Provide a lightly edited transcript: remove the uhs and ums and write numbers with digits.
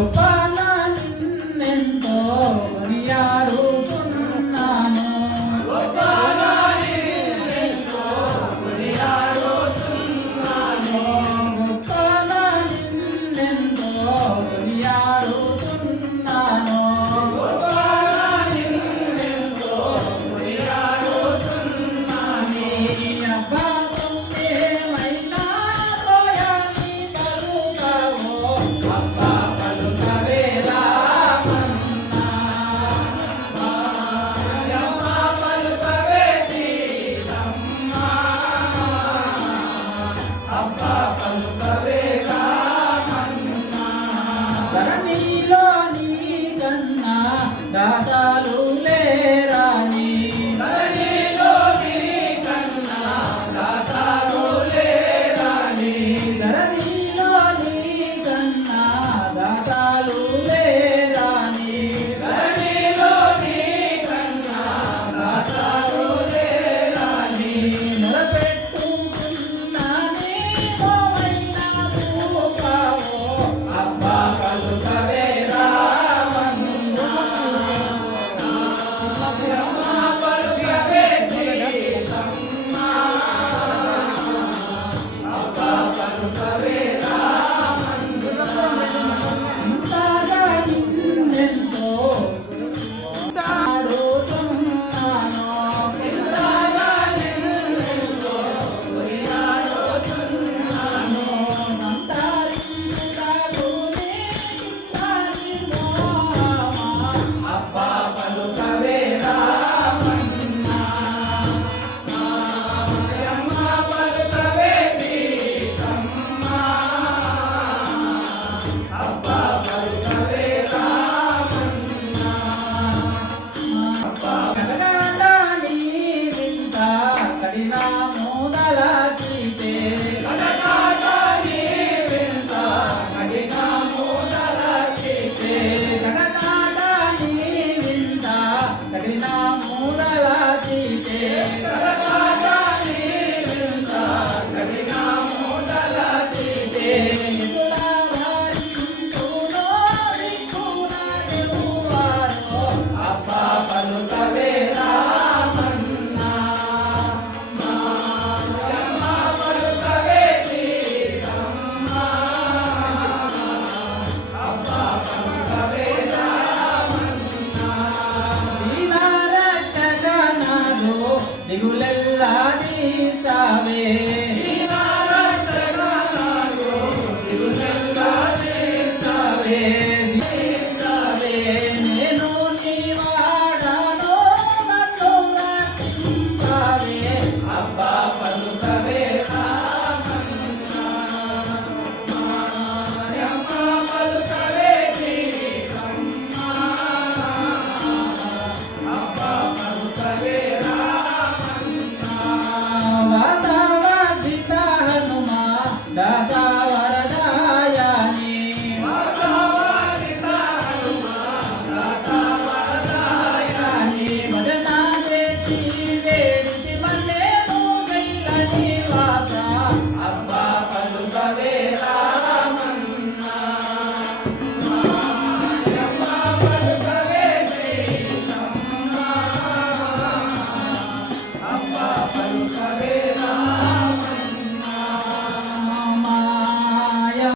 గొప్పన నిన్నెంతో కొనియాడుతున్నాను గొప్పన నిన్నెంతో కొనియాడుతున్నాను గొప్పన నిన్నెంతో కొనియాడుతున్నాను గొప్పన నిన్నెంతో కొనియాడుతున్నాను అబ్బా ఏమైనా పోయాని పలుకవో అబ్బా పలుకవే రామన్నా అబ్బా పలుకవే సీతమ్మ అబ్బా పలుకవే రామన్నా ధరణిలో నీ కన్నా దాతాలు లేరాని ధరణిలో నీ కన్నా దాతాలు లేరాని ధరణిలో నీ కన్నా దాతాలు లేరాని ధరణిలో నీ కన్నా దాతాలు లేరాని మొరపెట్టుకున్నానే ఓవైనా రూపావో అబ్బా పలుకవే రామన్నా అబ్బా పలుకవే సీతమ్మ అబ్బా పలుకవే